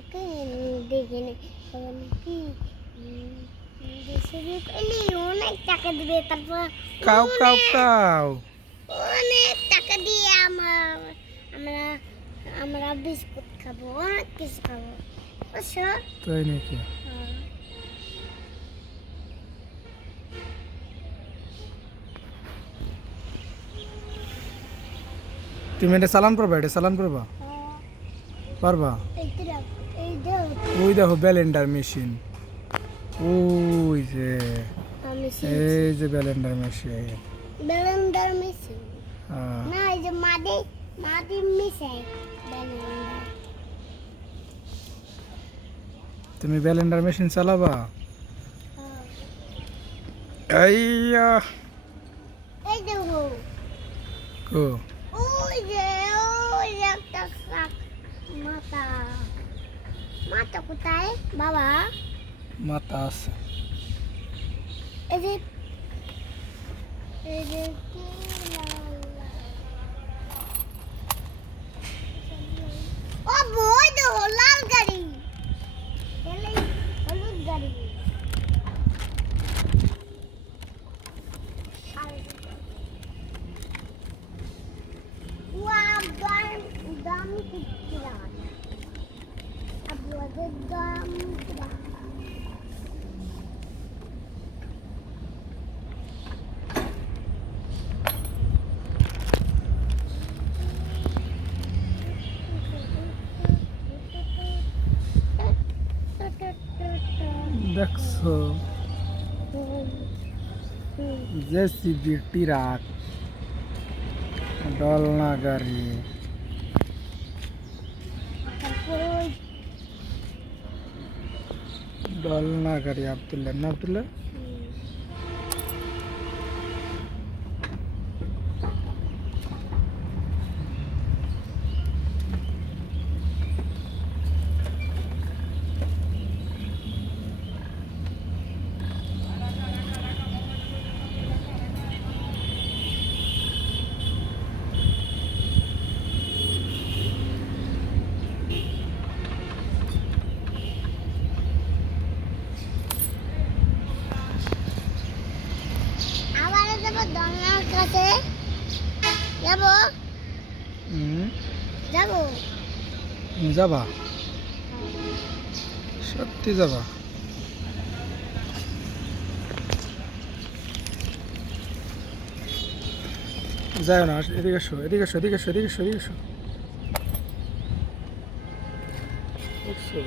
আমাকে দেখিনি কি দেশে পেলে অনেক টাকা দিবে তারপর কাউ কাউ কাউ অনেক টাকা দিয়ে আমরা আমরা বিস্কুট খাবো অনেক কিছু খাবো বুঝছো তাই নাকি? হ্যাঁ। তুমি এটা চালান পারবা? এটা চালান পারবা? পারবা? এই দাও ওই দেখো ব্যালেন্ডার মেশিন, ওই যে এই যে ব্যালেন্ডার মেশিন। ব্লেন্ডার মেশিন হ্যাঁ। না এই যে মাটি মিশাই ব্লেন্ডার তুমি ব্যালেন্ডার মেশিন চালাবা? আইয়া এই দেখো কো ওই যে একটা মাথা মাথা কোথায় বাবা মাথা আছে। এই যে কি লাল ও বই দেখো লাল গাড়ি হলুদ গাড়ি দাম কিরাম আপনাদের দাম কিরাম দেখছো জেসিবি, ট্রাক, ডলনা গাড়ি, ডলনা গাড়ি। আব্দুল্লাহ না আব্দুল্লাহ? আবার যাবো দলনার কাছে যাবো যাবো যাবা? সত্যি যাবা? যাও না, এদিকে এসো, এদিকে এসো, এদিকে এসো, এদিকে এসো, এদিকে এসো। বুঝছো?